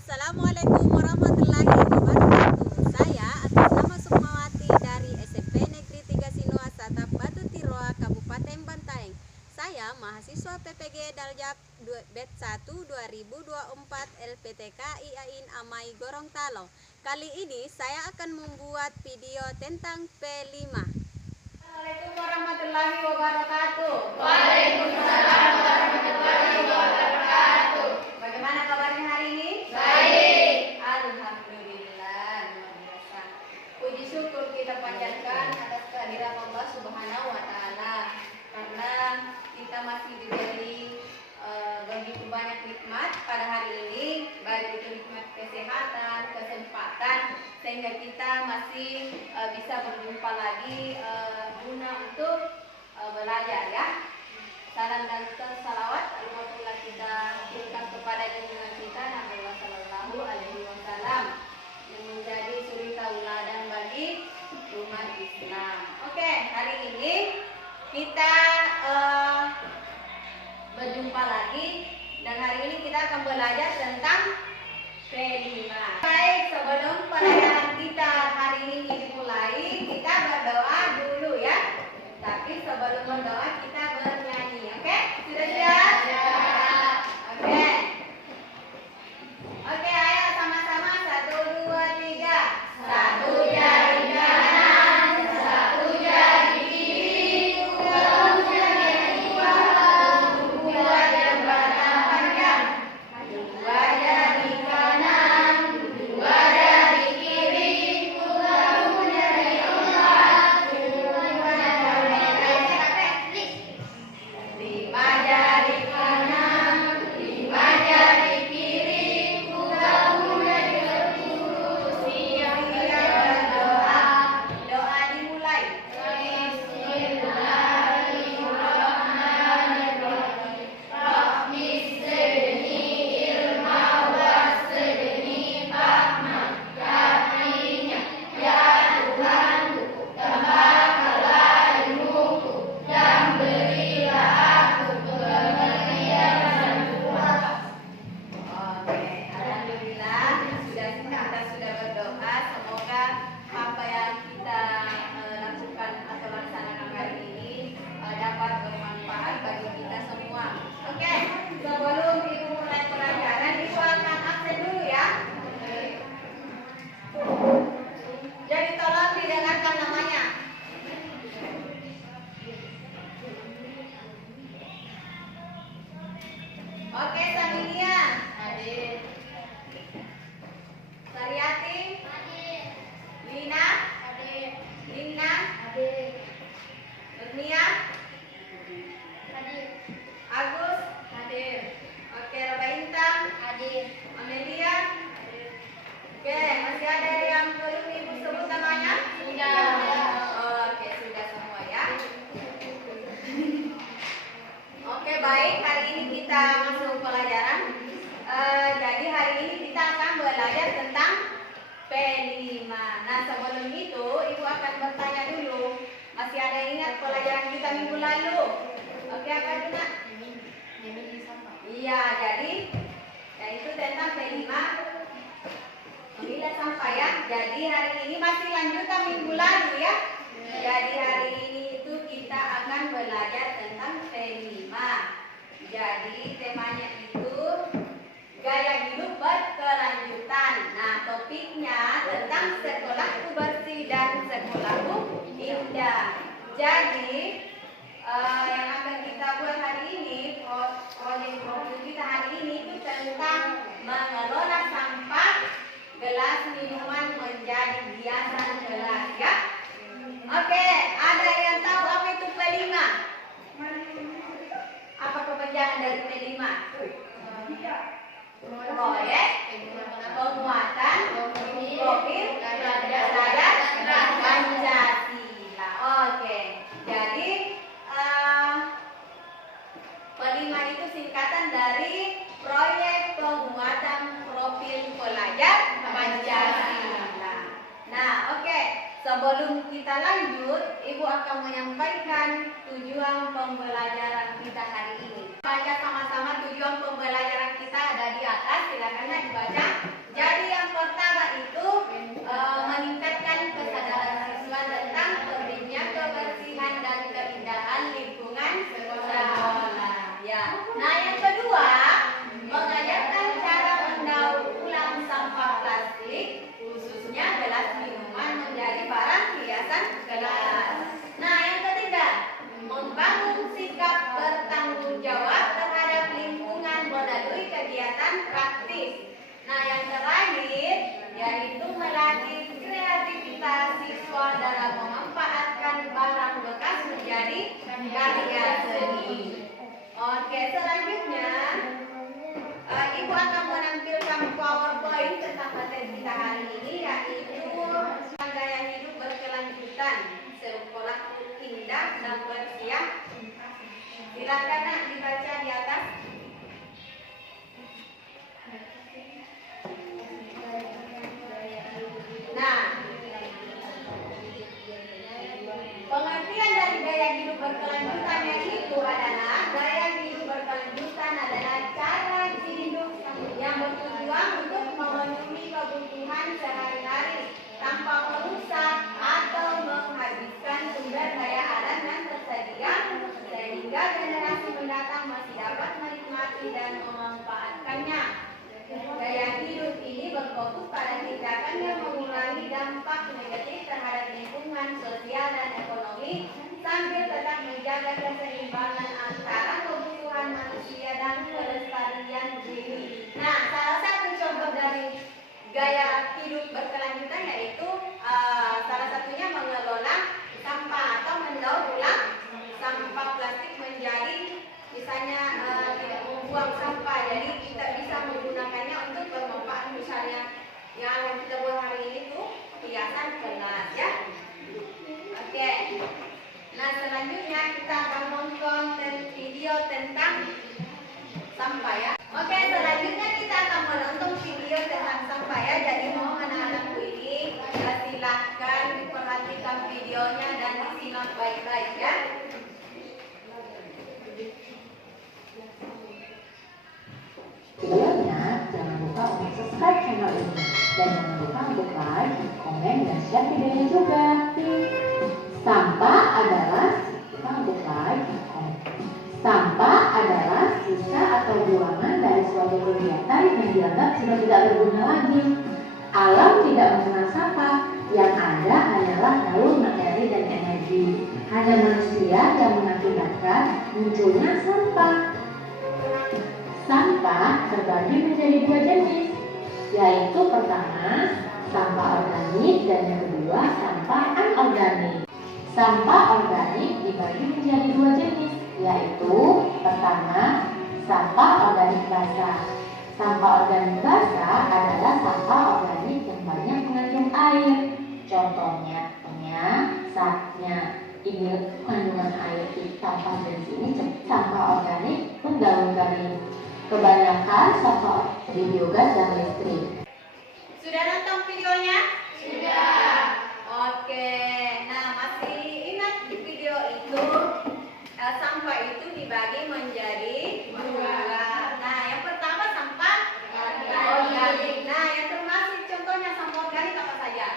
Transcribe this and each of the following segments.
Assalamualaikum warahmatullahi wabarakatuh. Saya atas nama Sukmawati dari SMP Negeri 3 Sinua Satap Batu Tiroa, Kabupaten Bantaeng. Saya mahasiswa PPG Daljab Bet 1 2024 LPTK IAIN Amai Gorontalo. Kali ini saya akan membuat video tentang P5. Assalamualaikum warahmatullahi wabarakatuh. Waalaikumsalam warahmatullahi wabarakatuh. Bagaimana kabarnya hari ini? Baik. Alhamdulillah, luar biasa. Puji syukur kita panjatkan atas kehadiran Allah Subhanahu wa taala karena kita masih diberi begitu banyak nikmat pada hari ini, baik itu nikmat kesehatan, kesempatan, sehingga kita masih bisa berjumpa lagi guna untuk belajar ya. Salam dan salawat alhamdulillah kita kirimkan kepada junjungan kita Nabi Sallallahu Alaihi Wasallam yang menjadi suri tauladan bagi umat Islam. Oke, hari ini kita berjumpa lagi dan hari ini kita akan belajar tentang P5. Baik, sebelum pelajaran kita hari ini dimulai, kita berdoa dulu ya. Tapi sebelum berdoa kita bernyanyi, oke? Sudah siap? Oke. Oke, ayo sama-sama 1, 2, 3. Satu jari kanan, satu jari kiri, dua jari jembatan panjang. Dua jari kanan, Dua jari kiri, dua jari empat, lima jari kanan, lima jari kiri, dua jari sepuluh. Siap berdoa. doa dimulai. Bismillahirrahmanirrahim. Rabbi zidni ilma warzidni fahma. Artinya, ya Tuhanku, tambahkanlah ilmuku dan berilah aku pengertian dan kuasa. Oke, alhamdulillah kita sudah berdoa. Semoga apa yang kita lakukan atau laksanakan hari ini dapat bermanfaat bagi kita semua. Oke, sebelum ibu mulai pelajaran, ibu akan absen dulu ya. Jadi tolong didengarkan namanya. Oke, Saminia. Hadir. Sariati. Hadir. Lina. Hadir. Lina. Hadir. Nurnia. Hadir. Agus. Hadir. Oke, Robaintan. Hadir. Amelia. Oke, masih ada yang belum ibu sebut namanya? Sudah. Oke, sudah semua ya. Oke, baik. Hari ini kita masuk pelajaran. Jadi hari ini kita akan belajar tentang P5. Nah, sebelum itu ibu akan bertanya dulu. Masih ada yang ingat pelajaran kita minggu lalu? Oke, apa itu nak? Iya, jadi itu tentang P5 memilah sampah ya. Jadi hari ini masih lanjutan minggu lalu ya. Jadi hari ini itu kita akan belajar tentang P5. Jadi temanya itu gaya hidup berkelanjutan. Nah, topiknya tentang sekolahku bersih dan sekolahku indah. Jadi yang akan kita buat hari ini, proyek kita hari ini itu tentang mengelola sampah gelas minuman menjadi hiasan gelas ya. Oke, ada yang tahu apa itu P5? Apa kepanjangan dari P5? Proyek penguatan profil sadar Pancasila. Oke, jadi P5 itu singkatan dari proyek penguatan profil pelajar Pancasila. Nah, oke. Sebelum kita lanjut, ibu akan menyampaikan tujuan pembelajaran kita hari ini. Baca sama-sama tujuan pembelajaran kita ada di atas, silakan dibaca. yaitu melatih kreativitas siswa dalam memanfaatkan barang bekas menjadi karya seni. Oke, selanjutnya Ibu akan menampilkan PowerPoint tentang materi kita hari ini, yaitu gaya hidup berkelanjutan, sekolahku indah dan bersiap. Silakan Nak dibaca di atas. Nah, pengertian dari gaya hidup berkelanjutan itu adalah gaya hidup berkelanjutan adalah cara hidup yang bertujuan untuk memenuhi kebutuhan sehari-hari tanpa merusak atau menghabiskan sumber daya alam yang tersedia, sehingga generasi mendatang masih dapat menikmati dan memanfaatkannya. Gaya hidup ini berfokus pada tindakan yang mengurangi dampak negatif terhadap lingkungan sosial dan ekonomi, sambil tetap menjaga keseimbangan antara kebutuhan manusia dan kelestarian bumi. Nah, salah satu contoh dari gaya hidup berkelanjutan yaitu salah satunya mengelola sampah atau mendaur ulang sampah plastik menjadi misalnya tidak membuang sampah, jadi kita bisa menggunakannya untuk bermanfaat, misalnya yang akan kita buat hari ini tuh hiasan kelas ya. Oke. Nah, selanjutnya kita akan nonton video tentang sampah ya. Oke, selanjutnya kita akan menonton video tentang sampah ya. Jadi mohon anak-anakku ini silahkan diperhatikan videonya dan disimak baik-baik ya. Sebelumnya, jangan lupa untuk subscribe channel ini dan jangan lupa untuk like, komen, dan share videonya juga. Sampah adalah Sampah adalah sisa atau buangan dari suatu kegiatan yang dianggap sudah tidak berguna lagi. Alam tidak mengenal sampah, yang ada hanyalah daur materi dan energi. Hanya manusia yang mengakibatkan munculnya sampah. Sampah terbagi menjadi dua jenis, yaitu pertama, sampah organik dan yang kedua, sampah anorganik. Sampah organik dibagi menjadi dua jenis, yaitu pertama, sampah organik basah. Sampah organik basah adalah sampah organik yang banyak mengandung air. Contohnya, saatnya ini kandungan air di sampah jenis ini sampah organik daun garing. Kebanyakan sampah dari biogas dan listrik. Sudah nonton videonya? Sudah. Oke. Nah, masih ingat video itu? Sampah itu dibagi menjadi dua. Nah, yang pertama sampah organik. Nah, yang termasuk contohnya sampah organik apa saja?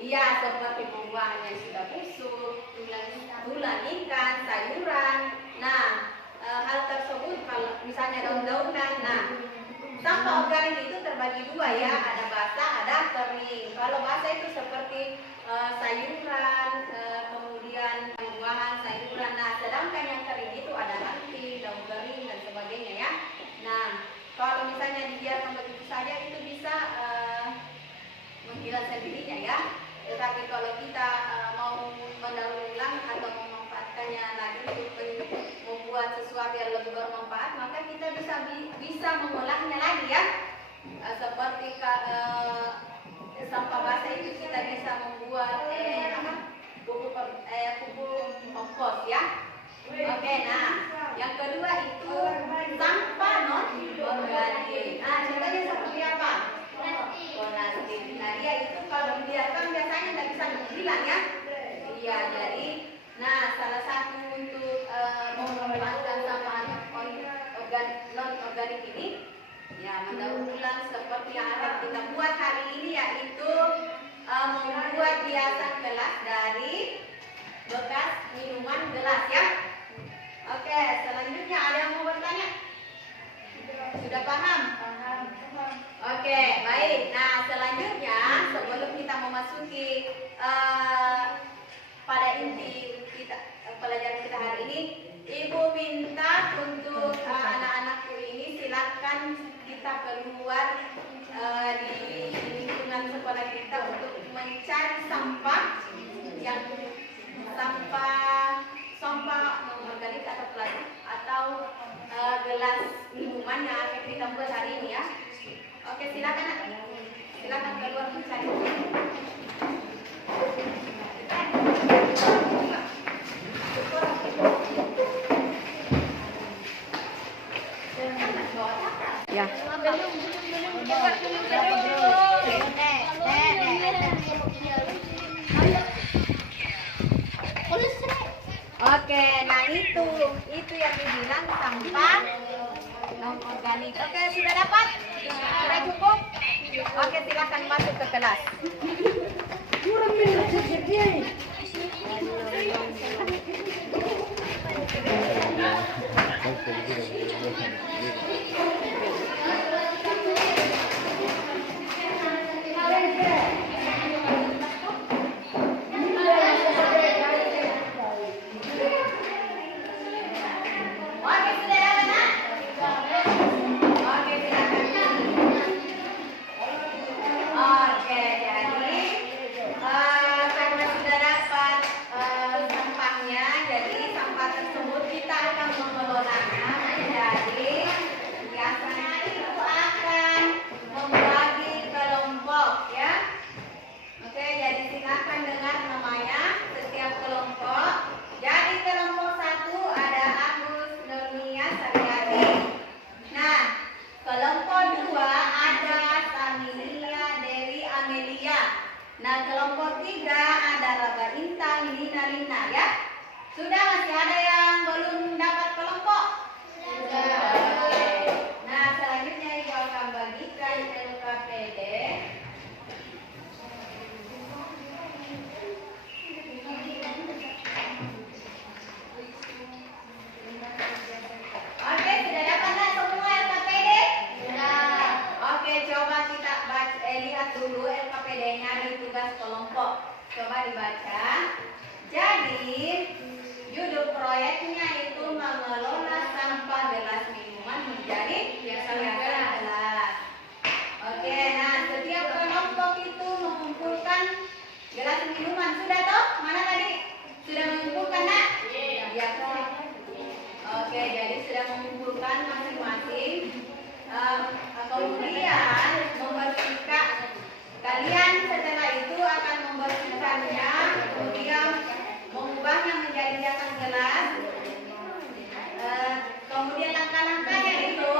Iya, seperti buah yang sudah busuk, tulang ikan, sayuran. Nah, hal tersebut kalau misalnya daun-daunan. Nah, sampah organik itu terbagi dua ya, ada basah, ada kering. Kalau basah itu seperti sayuran, kemudian buahan, sayuran. Nah, sedangkan yang kering itu ada ranting, daun kering dan sebagainya ya. Nah, kalau misalnya dibiarkan begitu saja itu bisa menghilang sendirinya ya. Tetapi kalau kita mau mendaur ulang atau memanfaatkannya lagi untuk membuat sesuatu yang lebih bermanfaat, maka kita bisa mengolahnya lagi ya. Seperti sampah basah itu kita bisa membuat pupuk kompos ya. Oke, nah yang kedua itu sampah non organik. Nah, contohnya seperti apa? Plastik. Nah, dia itu kalau dibiarkan biasanya nggak bisa hilang ya. Iya, jadi salah satu untuk memanfaatkan sampah non organik ini ya mendaur ulang seperti yang akan kita buat hari ini, yaitu membuat hiasan gelas dari bekas minuman gelas ya. Oke, selanjutnya ada yang mau bertanya? Sudah paham? Oke, baik. Nah, selanjutnya sebelum kita memasuki pada inti kita pelajaran kita hari ini, Ibu minta untuk anak-anakku ini silakan kita kita keluar di lingkungan sekolah kita untuk mencari sampah yang sampah organik atau plastik atau gelas minuman yang akan kita buat hari ini ya. Oke, silakan keluar mencari. Ya. Oke, nah itu yang dibilang sampah non organik. Oke, sudah dapat? Sudah cukup? Oke, silakan masuk ke kelas. Nah, kelompok 3 ada Raba Intan, Lina ya. Sudah, masih ada yang belum dapat kelompok? Sudah. Oke. Nah, selanjutnya Ibu akan bagikan LKPD. Oke, sudah dapat nggak semua LKPD? Sudah. Oke, coba kita lihat dulu LKPD-nya di tugas kelompok. Coba dibaca. Jadi, judul proyeknya itu mengelola sampah gelas minuman menjadi hiasan gelas. Oke, nah setiap kelompok itu mengumpulkan gelas minuman. Sudah toh? Mana tadi? Sudah mengumpulkan nak? Iya. Oke, jadi sudah mengumpulkan masing-masing. Kemudian membersihkan. Kalian setelah itu akan membersihkannya, kemudian mengubahnya menjadi hiasan gelas. Kemudian langkah-langkahnya itu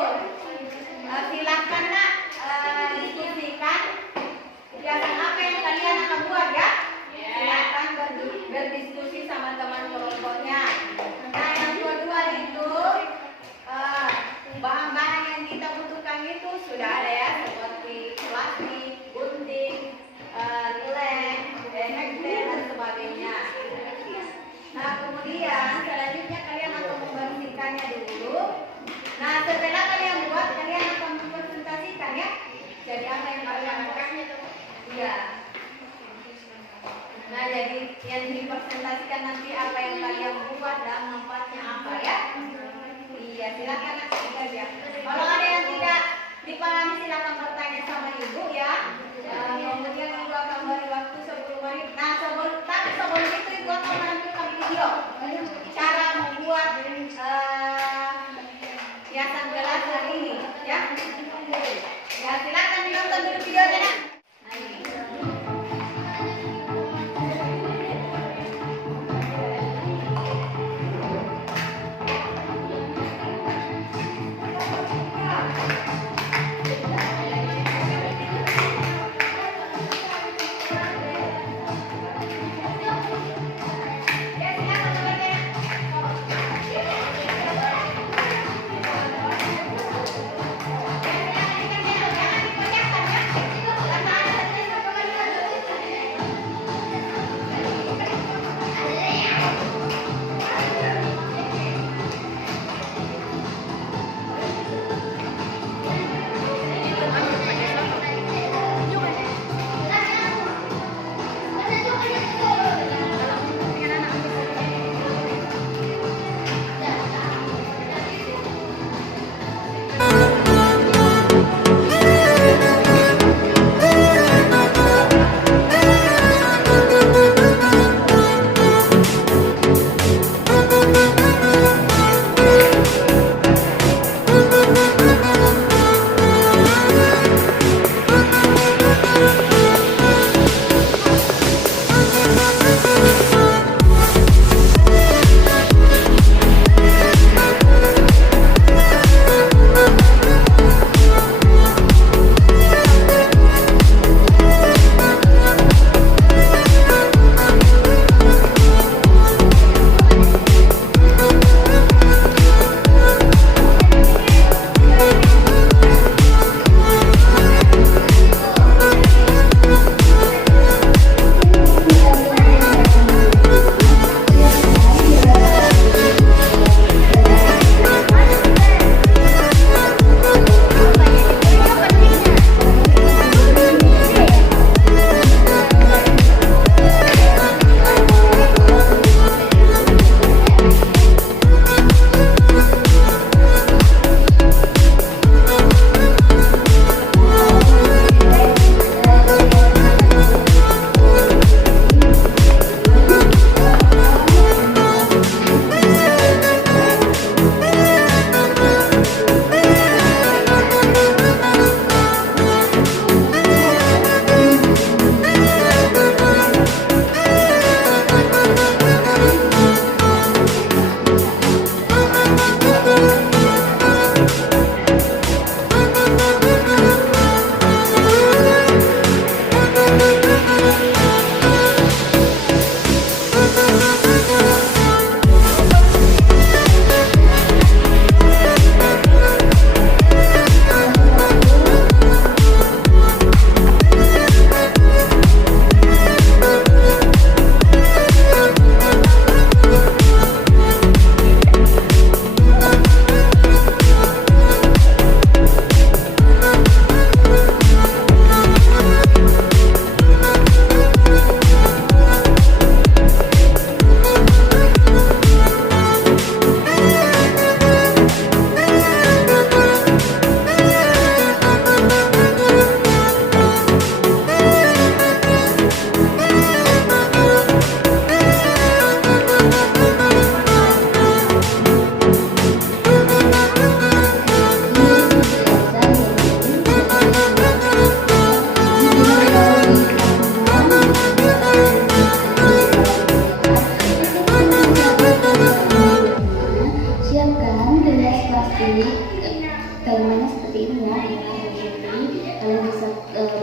ini ya, yang putih. Kalian bisa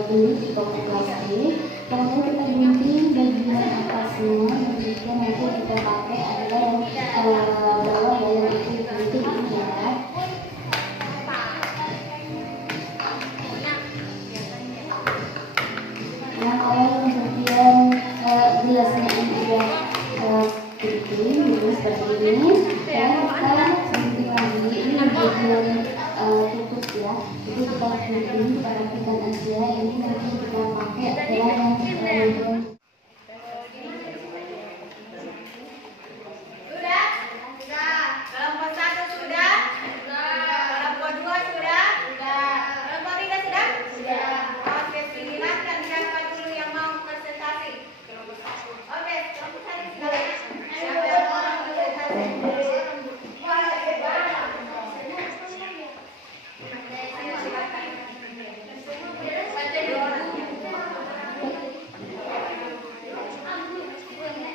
beli di toko plastik. Kemudian kita gunting bagian atasnya, kemudian nanti kita pakai adalah yang bawah ya, yang putih ini ya. Nah, kalau yang bagian gelasnya ini udah putih, gitu seperti ini. Dan kita gunting lagi, ini bagian tutup ya. Jadi kita gunting, kita rapikan aja. Ini nanti kita pakai adalah yang bagian. Sudah? Sudah. Kelompok 1 sudah? Kelompok 2 sudah? Kelompok 3 sudah? Oke, silakan siapa dulu yang mau presentasi? Oke, kelompok 1 silakan. Siapa yang mau presentasi?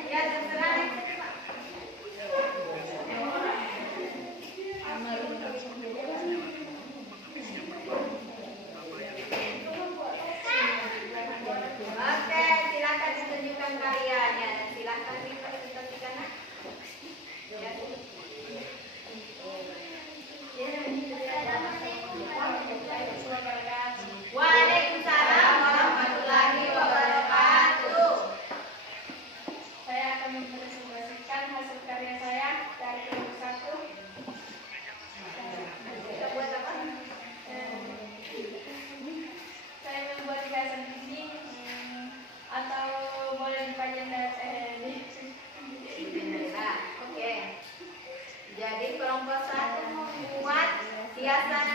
Ya, terserah. Oke, silakan ditunjukkan karyanya. Silakan dipresentasikan. Ya. Waalaikumsalam warahmatullahi wabarakatuh. Saya akan mempresentasikan hasil karya saya dari kelompok 1. Kita buat apa? Saya membuat hiasan dinding atau boleh dipajang Nah, oke. Jadi kelompok 1 membuat hiasan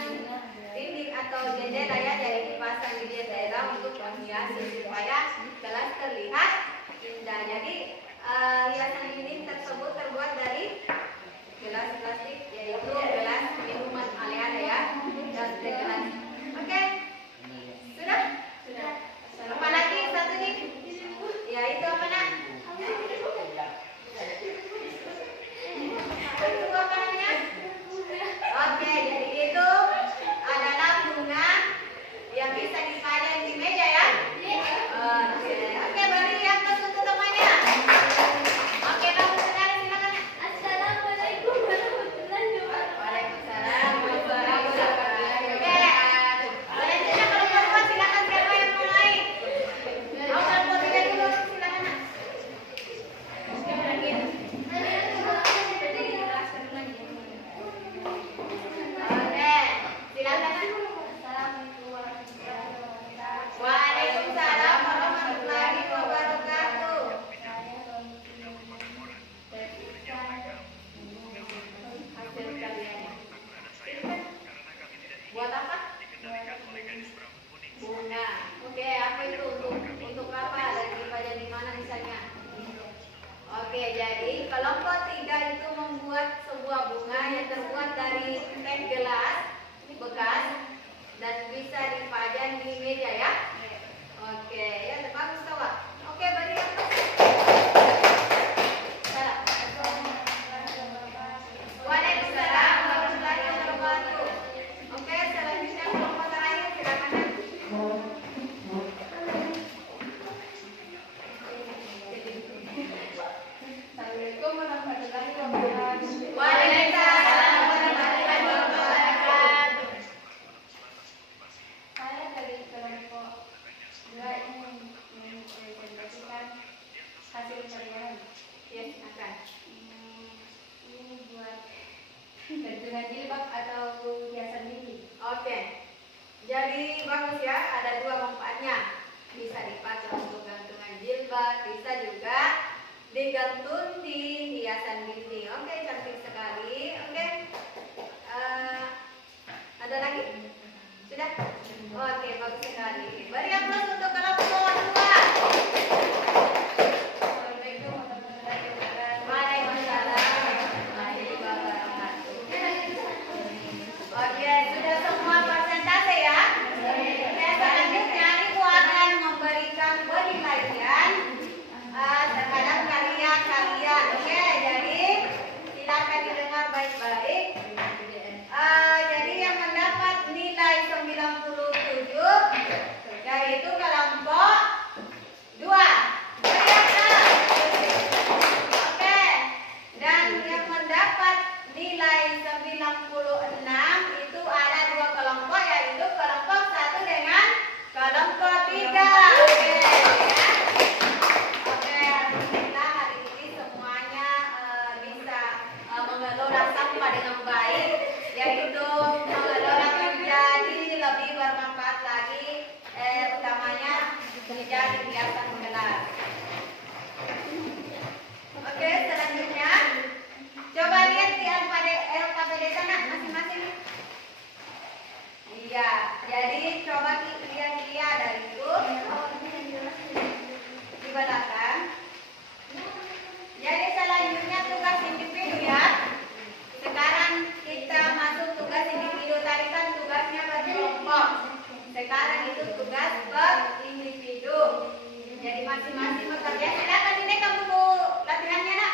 dinding atau jendela ya, jadi dipasang di jendela untuk menghiasi supaya kelas terlihat indah. Jadi hiasan dinding tersebut terbuat dari gelas plastik, yaitu gelas minuman ale-ale ya, dan gelas. Oke, sudah? Sudah. Apa lagi satu nih? Ya itu apa nak? Itu apa namanya? Oke, jadi itu adalah bunga yang bisa dipajang di meja ya. Oke, beri yang untuk temannya. Oke, kamu sekali silakan. Assalamualaikum warahmatullahi wabarakatuh. Waalaikumsalam warahmatullahi wabarakatuh. Oke, selanjutnya kelompok 2 silakan siapa yang mulai? Kelompok 3 dulu silakan nak. Oke, silakan nak. Waalaikumsalam warahmatullahi wabarakatuh. Hasil karyanya. Buat apa? Bunga. Oke, apa itu untuk apa? Dan dipajang di mana misalnya? Oke, jadi kelompok 3 itu membuat sebuah bunga yang terbuat dari teh gelas bekas dan bisa dipajang di meja ya. Oke, ya bagus tawa. Oke, beri yang salah. Waalaikumsalam warahmatullahi wabarakatuh. Oke, selanjutnya kelompok terakhir silakan. Assalamualaikum warahmatullahi wabarakatuh. Waalaikumsalam warahmatullahi wabarakatuh. Saya dari kelompok 2 ingin mempresentasikan hasil karya. Ya, akan. Ini buat gantungan jilbab atau hiasan dinding. Oke. Jadi bagus ya, ada 2 manfaatnya. Bisa dipakai untuk gantungan jilbab, bisa juga digantung di hiasan dinding. Oke, cantik sekali. Oke. Ada lagi? Sudah? Oke, bagus sekali. Beri aplaus untuk kelompok 2. Assalamualaikum warahmatullahi wabarakatuh. Waalaikumsalam warahmatullahi wabarakatuh. Oke, sudah semua persentase ya? Oke, selanjutnya Ibu akan memberikan penilaian terhadap karya kalian. Oke, jadi silakan didengar baik-baik. Jadi yang mendapat nilai lagi utamanya menjadi hiasan kelas. Oke, selanjutnya coba lihat di LKPD sana masing-masing. Iya, jadi coba lihat dia dari itu di belakang. Jadi selanjutnya tugas individu ya. Sekarang kita masuk tugas individu. Tadi kan tugasnya berkelompok. Sekarang itu tugas berindividu. Jadi masing-masing bekerja. Silakan ini kamu latihannya nak.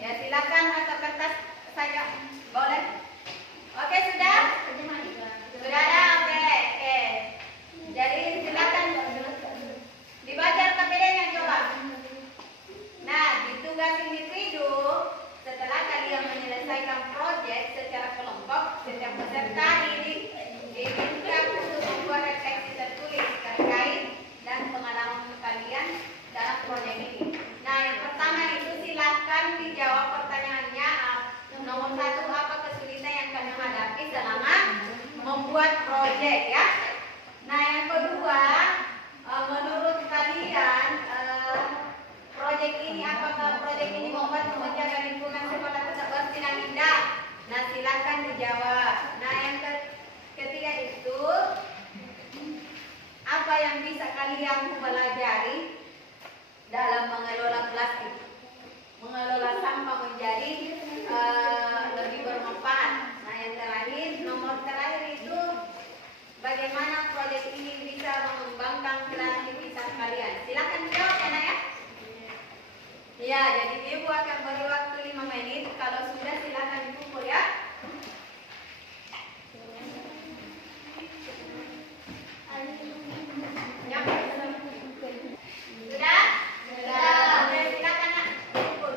Ya silakan atau kertas saja boleh. Oke sudah? Sudah ada? Oke. Jadi silakan dibaca KPD-nya coba. Nah, di tugas individu setelah kalian menyelesaikan proyek secara kelompok, setiap peserta diminta untuk membuat refleksi tertulis terkait dan pengalaman kalian dalam proyek ini. Nah, yang pertama itu silakan dijawab pertanyaannya. Nomor 1, apa kesulitan yang kalian hadapi selama membuat proyek ya? Nah, yang kedua, menurut kalian proyek ini apakah proyek ini membuat menjaga lingkungan sekolah tetap bersih dan indah? Nah, silakan dijawab. Nah, yang ketiga itu apa yang bisa kalian pelajari dalam mengelola plastik, mengelola sampah menjadi lebih bermanfaat. Nah, yang terakhir, nomor terakhir itu bagaimana proyek ini bisa mengembangkan kreativitas kalian. Silakan jawab ya. Ya, jadi ibu akan beri waktu 5 menit. Kalau sudah silakan dikumpul ya. Ya. Sudah? Sudah. Oke, silakan nak kumpul.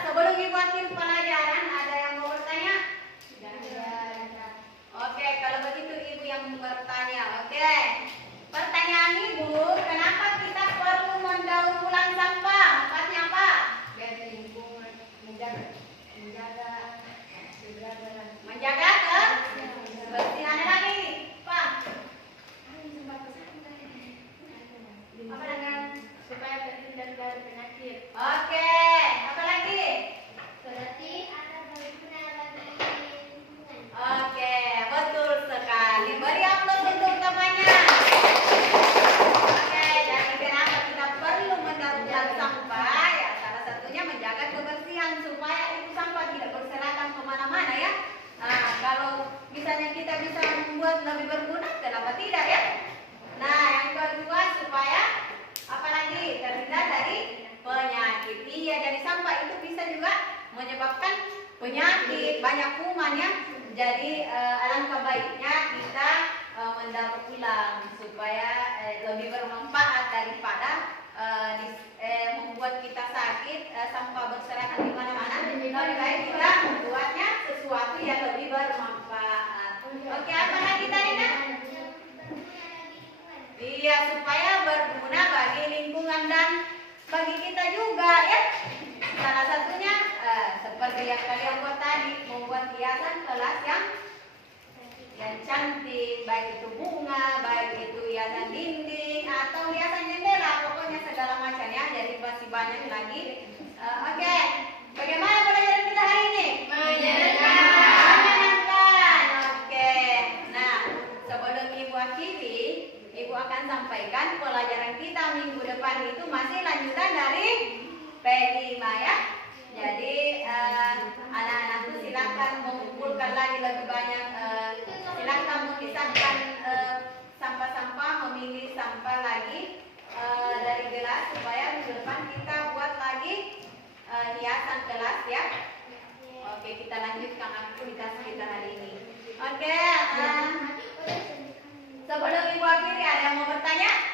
Sebelum ibu akhir pelajaran, ada yang mau bertanya? Oke, kalau begitu ibu yang bertanya. Oke, pertanyaan ibu, kenapa kita perlu mendaur ulang sampah? Manfaatnya apa? Menjaga lingkungan, menjaga kebersihan. Ada lagi, Pak? Apa dengan supaya terhindar dari penyakit? Oke, apa lagi? Berarti ada berguna bagi lingkungan. Oke, betul sekali. Beri aplaus untuk temannya. Oke, jadi kenapa kita perlu mendaur ulang sampah? Ya, salah satunya menjaga kebersihan supaya itu sampah tidak berserakan kemana-mana ya. Nah, kalau misalnya kita bisa membuat lebih berguna, kenapa tidak ya? Nah, yang kedua supaya apalagi terhindar dari penyakit. Iya, jadi sampah itu bisa juga menyebabkan penyakit, banyak kuman ya. Jadi alangkah baiknya kita mendaur ulang supaya lebih bermanfaat daripada membuat kita sakit, sampah berserakan di mana-mana. Lebih baik kita membuatnya sesuatu yang lebih bermanfaat. Oke, apa lagi tadi nak? Iya, supaya berguna bagi lingkungan dan bagi kita juga ya. Salah satunya seperti yang kalian buat tadi, membuat hiasan kelas yang cantik, baik itu bunga, baik itu hiasan dinding atau hiasan jendela, pokoknya segala macam ya. Jadi masih banyak lagi. Oke, bagaimana pelajaran kita hari ini? Menyenangkan. Oke, nah sebelum ibu akhiri, ibu akan sampaikan pelajaran kita minggu depan itu masih lanjutan dari P5 ya. Jadi anak-anak itu silakan mengumpulkan lagi lebih banyak, silakan memisahkan sampah-sampah, memilih sampah lagi dari gelas supaya minggu depan kita buat lagi hiasan kelas ya. Oke, kita lanjutkan aktivitas kita hari ini. Oke, sebelum ibu akhiri ada yang mau bertanya?